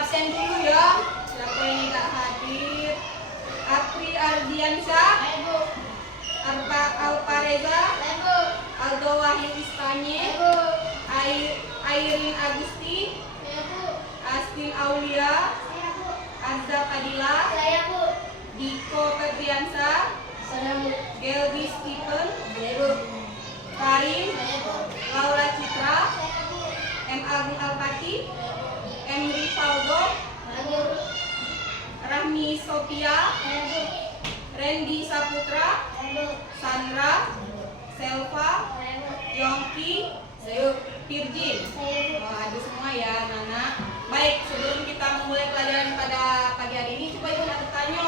absen dulu ya. Siapa yang tidak hadir? Apri Ardiansyah, Arpa Alpareza, Aldo Wahyu Istanye, Airin Agusti, Astin Aulia, Azza Fadila, Diko Febriansa, Geldi Stephen, Karim, Laura Citra, M. Agung Alpati, M. Rivaldo, Rahmi Sophia, Randy Saputra, Sandra, Selva, Yongki, Virgin. Ada semua ya anak-anak. Baik, sebelum kita memulai pelajaran pada pagi hari ini, coba ibu nak bertanya.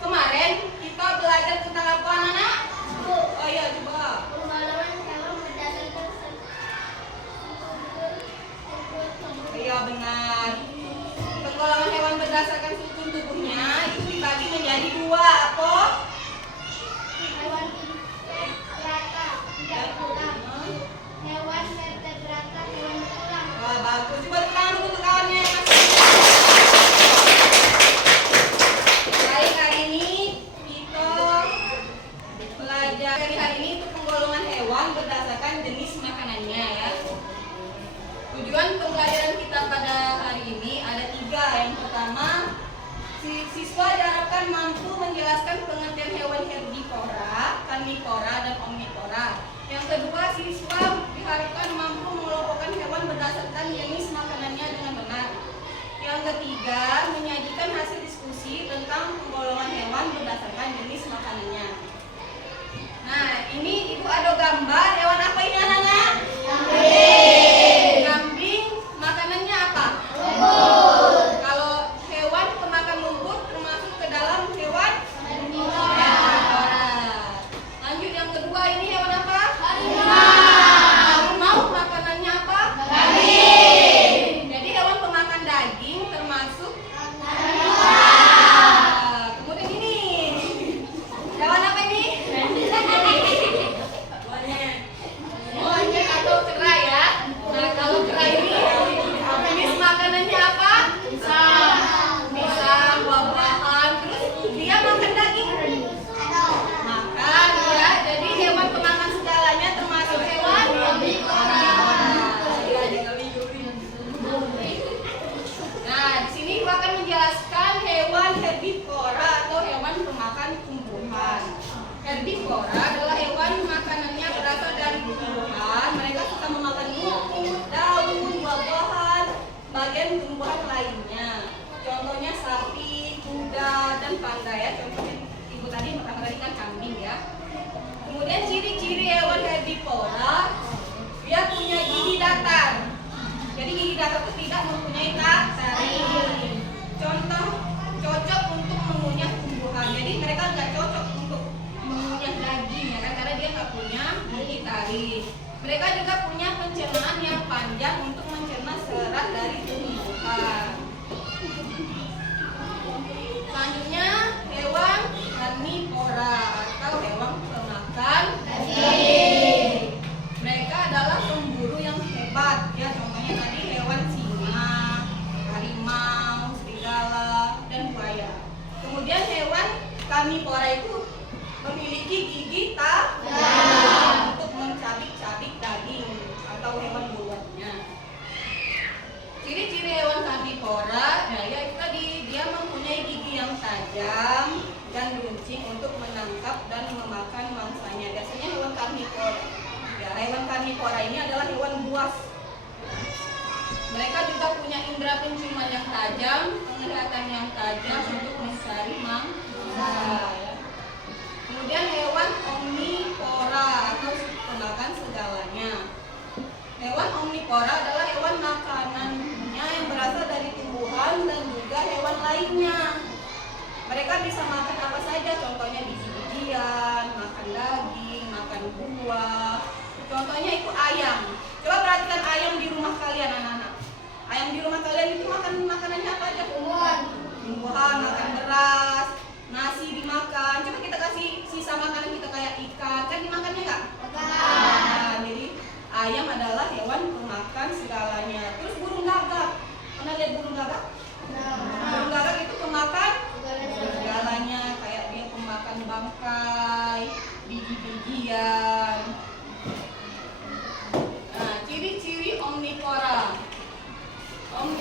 Kemarin kita belajar tentang apa anak-anak? Oh iya, coba. Iya benar. Penggolongan hewan berdasarkan struktur tubuhnya itu dibagi menjadi dua, apa? Hewan vertebrata, tidak berulang. Hewan vertebrata, hewan berulang. Wah, bagus. Coba tepuk tangan untuk kawannya. Baik, hari ini kita belajar hari ini itu penggolongan hewan berdasarkan jenis makanannya ya. Tujuan pembelajaran kita pada hari ini ada 3. Yang pertama, siswa diharapkan mampu menjelaskan pengertian hewan herbivora, karnivora, dan omnivora. Yang kedua, siswa diharapkan mampu mengelompokkan hewan berdasarkan jenis makanannya dengan benar. Yang ketiga, menyajikan hasil diskusi tentang penggolongan hewan berdasarkan jenis makanannya. Nah, ini ibu ada gambar hewan apa ini anak-anak? Kambing makanannya apa? Rumput. Kalau hewan pemakan rumput termasuk ke dalam hewan karnivora. Lanjut yang kedua, ini hewan apa? Harimau makanannya apa? Daging. Jadi hewan pemakan daging termasuk karnivora. Kemudian ini hewan apa ini? Monyet atau kera ya. Nah, kalau kera ini jenis makanannya apa? Pisang, buah-buahan. Terus dia makan daging? Makan ya. Jadi hewan pemakan segalanya termasuk hewan omnivora. Nah, di sini gua akan menjelaskan hewan herbivora atau hewan pemakan tumbuhan. Herbivora adalah hewan makanannya berasal dari tumbuhan. Mereka suka memakan rumput, daun, buah-buahan, bagian tumbuhan lainnya. Contohnya sapi, kuda, dan panda ya. Contohnya ibu tadi makan tadi kan kambing ya. Kemudian ciri-ciri hewan herbivora, dia punya gigi datar. Jadi gigi datar itu tidak mempunyai taring. Contoh cocok untuk mengunyah tumbuhan. Jadi mereka nggak cocok untuk mengunyah daging ya kan, karena dia nggak punya gigi taring. Mereka juga punya pencernaan yang panjang untuk mencerna serat dari tumbuhan. Selanjutnya hewan karnivora atau hewan pemakan daging. Mereka adalah pemburu yang hebat ya. Contohnya tadi hewan singa, harimau, serigala, dan buaya. Kemudian hewan karnivora itu memiliki gigi tajam untuk mencabik-cabik daging atau hewan buruannya. Ciri-ciri hewan karnivora, nah ya itu tadi, dia mempunyai gigi yang tajam dan runcing untuk menangkap dan memakan mangsanya. Biasanya hewan karnivora, ya hewan karnivora ini adalah hewan buas. Mereka juga punya indera penciuman yang tajam, penglihatan yang tajam untuk mencari mangsa. Ya. Kemudian hewan omnivora atau pemakan segalanya. Hewan omnivora adalah hewan makanannya yang berasal dari tumbuhan dan juga hewan lainnya. Mereka bisa makan apa saja, contohnya biji-bijian, makan daging, makan buah. Contohnya itu ayam. Coba perhatikan ayam di rumah kalian anak-anak. Ayam di rumah kalian itu makan makanannya apa aja? Tumbuhan, makan beras, nasi dimakan. Coba kita kasih sisa makanan kita kayak ikan, kan dimakannya nggak? Nah, jadi ayam adalah hewan pemakan segalanya. Terus burung gagak. kemudian ciri-ciri omnivora.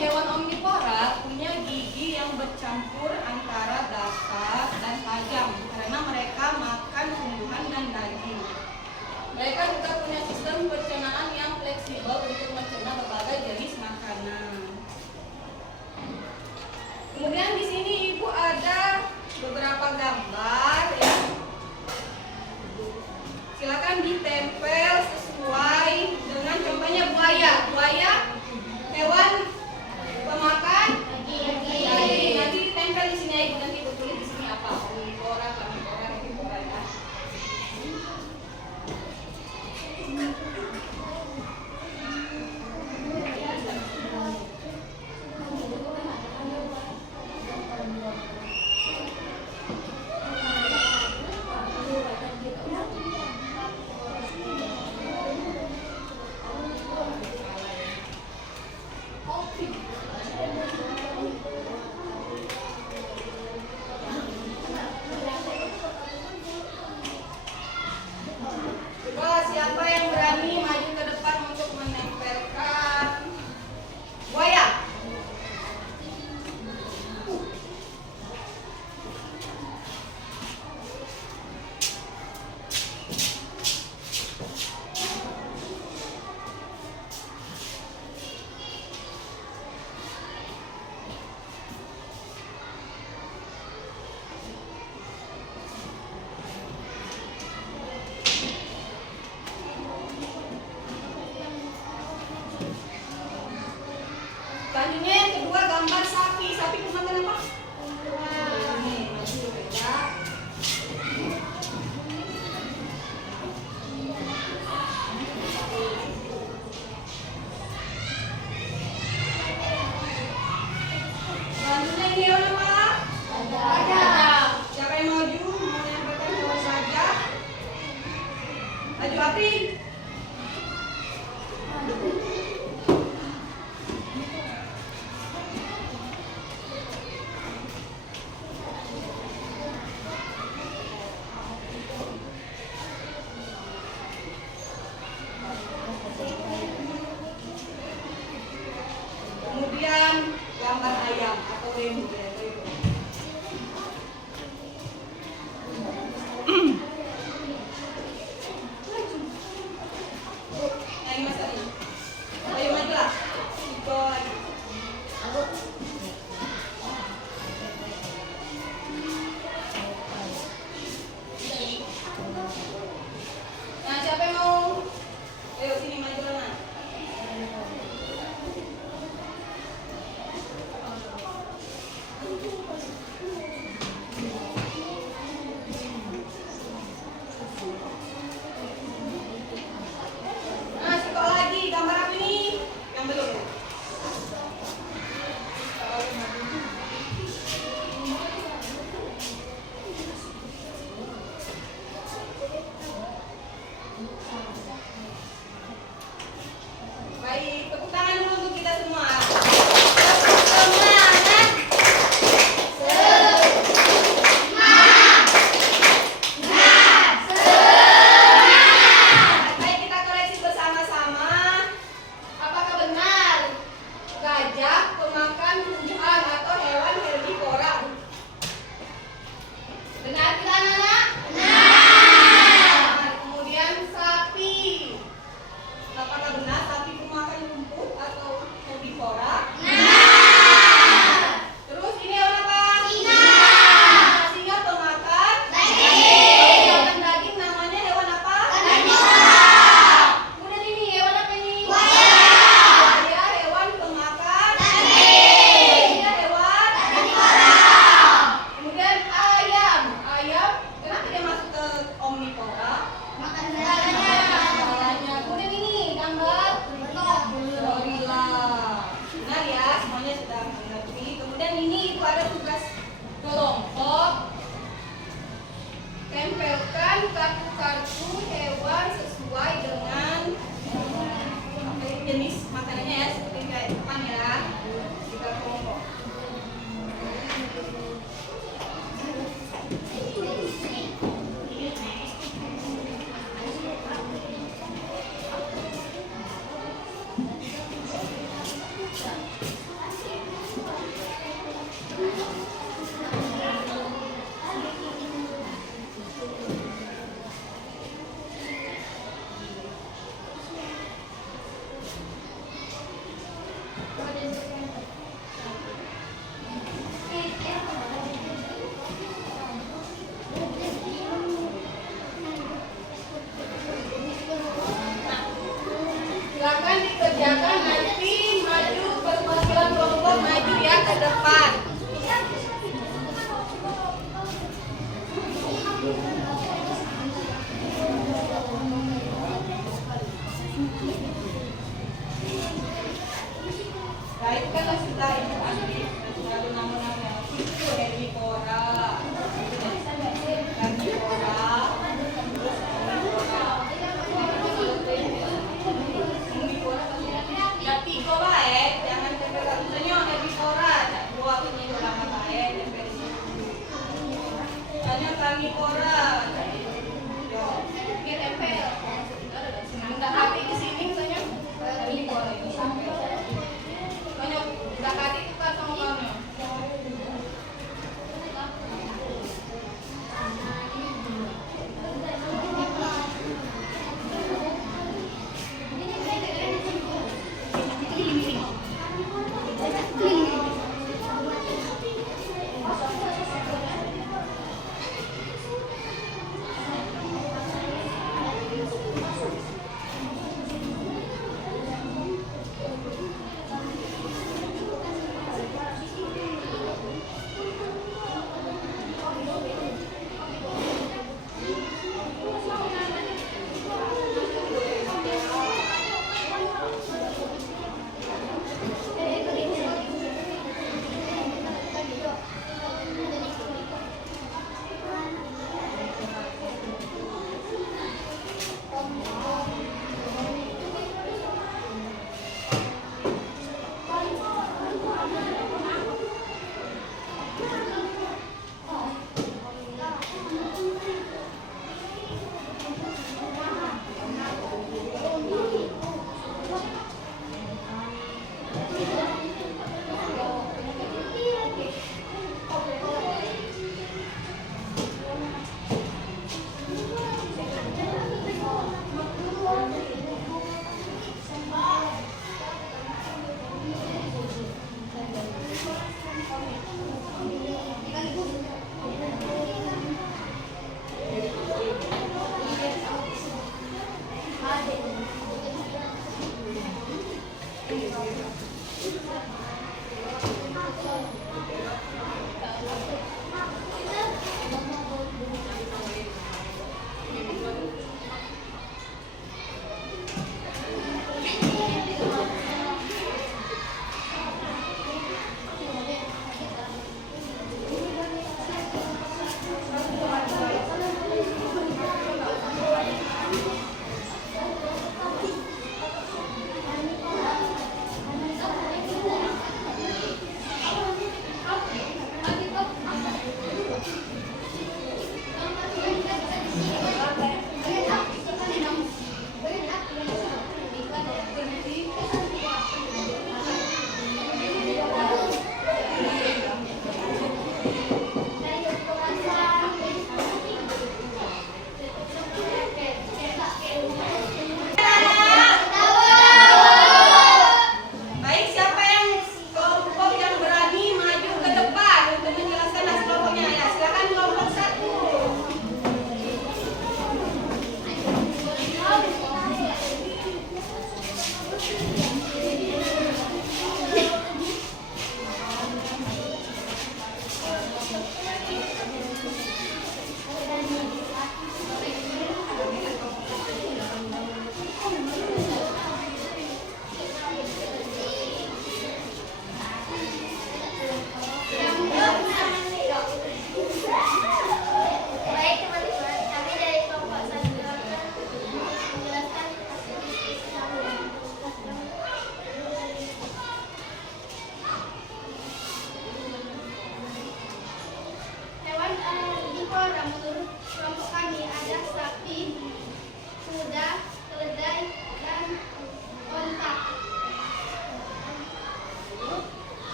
Hewan omnivora punya gigi yang bercampur antara datar dan tajam karena mereka makan tumbuhan dan daging. Mereka juga punya sistem pencernaan yang fleksibel untuk mencerna berbagai jenis makanan. Kemudian di sini Ibu ada beberapa gambar ya. Silakan ditempel sesuai dengan contohnya buaya. Buaya hewan pemakan daging. Nanti ditempel di sini ya Ibu, nanti Ibu tulis di sini apa? Omnivora, karnivora, herbivora ya. Coba siapa yang berani maju ke depan untuk menempelkan buaya? Selanjutnya yang kedua gambar sapi. Sapi kemakan apa? Ini maju ya. Selanjutnya ini hewan apa? Gajah. Siapa yang maju menempelkan hewan gajah? Maju Apri. Kemudian gambar ayam atau lembu ya. ke depan.